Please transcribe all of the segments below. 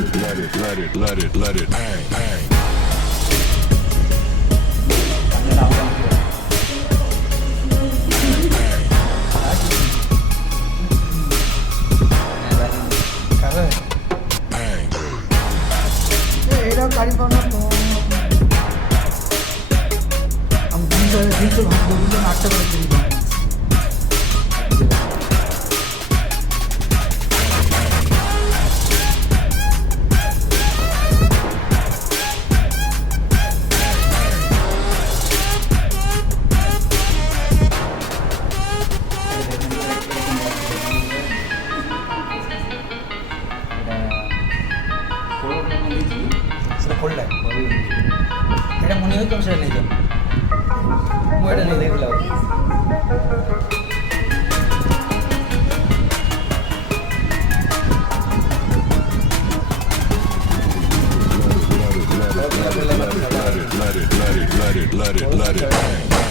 let it hang, hang. এটা গাড়ি বানানো আমি দিনটা ভাবছি আটটা করে দিই করলে এটা মনে হয় তুমি সেটা নিয়ে যাও এটা নিয়ে দেখলাম let it hang, hang.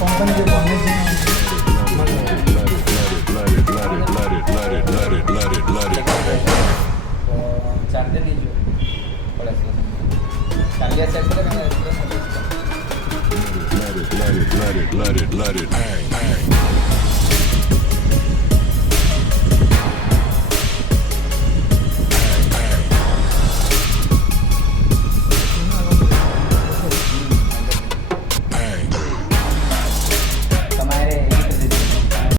Company যে বন্ধের জন্য চার্জে নিয়ে চালিয়ে চেক করে let it hang, hang.